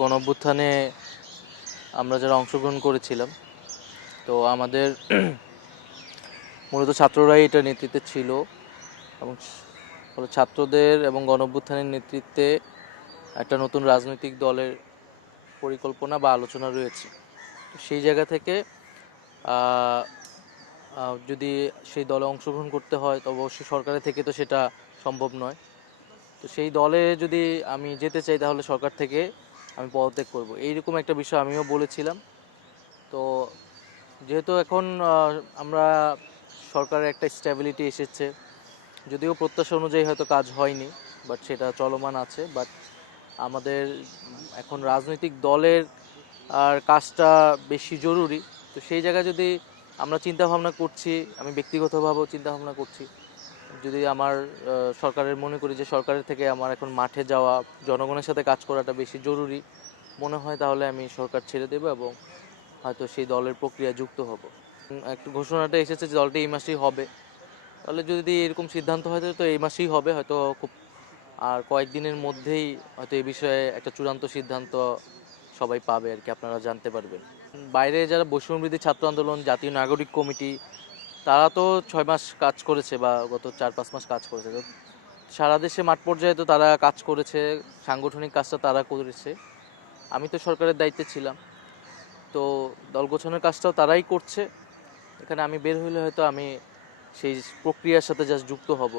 গণঅভ্যুত্থানে আমরা যারা অংশগ্রহণ করেছিলাম, তো আমাদের মূলত ছাত্ররাই এটা নেতৃত্বে ছিল এবং ফলে ছাত্রদের এবং গণঅভ্যুত্থানের নেতৃত্বে একটা নতুন রাজনৈতিক দলের পরিকল্পনা বা আলোচনা রয়েছে। তো সেই জায়গা থেকে যদি সেই দলে অংশগ্রহণ করতে হয় তবে অবশ্যই সরকারের থেকে তো সেটা সম্ভব নয়। তো সেই দলে যদি আমি যেতে চাই তাহলে সরকার থেকে আমি পদত্যাগ করব, এইরকম একটা বিষয় আমিও বলেছিলাম। তো যেহেতু এখন আমরা সরকারের একটা স্ট্যাবিলিটি এসেছে, যদিও প্রত্যাশা অনুযায়ী হয়তো কাজ হয়নি, বাট সেটা চলমান আছে। বাট আমাদের এখন রাজনৈতিক দলের আর কাজটা বেশি জরুরি। তো সেই জায়গায় যদি আমরা চিন্তা ভাবনা করছি, আমি ব্যক্তিগতভাবেও চিন্তা ভাবনা করছি, যদি আমার সরকারের মনে করি যে সরকারের থেকে আমার এখন মাঠে যাওয়া, জনগণের সাথে কাজ করাটা বেশি জরুরি মনে হয়, তাহলে আমি সরকার ছেড়ে দেবো এবং হয়তো সেই দলের প্রক্রিয়া যুক্ত হব। একটু ঘোষণাটা এসেছে যে দলটা এই মাসেই হবে, তাহলে যদি এরকম সিদ্ধান্ত হয় তো এই মাসেই হবে হয়তো, খুব আর কয়েকদিনের মধ্যেই হয়তো এই বিষয়ে একটা চূড়ান্ত সিদ্ধান্ত সবাই পাবে আর কি, আপনারা জানতে পারবেন। বাইরে যারা বৈষম্যবিরোধী ছাত্র আন্দোলন, জাতীয় নাগরিক কমিটি, তারা তো 6 মাস কাজ করেছে বা গত 4-5 মাস কাজ করেছে। তো সারা দেশে মাঠ পর্যায়ে তো তারা কাজ করেছে, সাংগঠনিক কাজটা তারা করেছে। আমি তো সরকারের দায়িত্বে ছিলাম, তো দল গোছানোর কাজটাও তারাই করছে। এখানে আমি বের হইলে হয়তো আমি সেই প্রক্রিয়ার সাথে জাস্ট যুক্ত হব।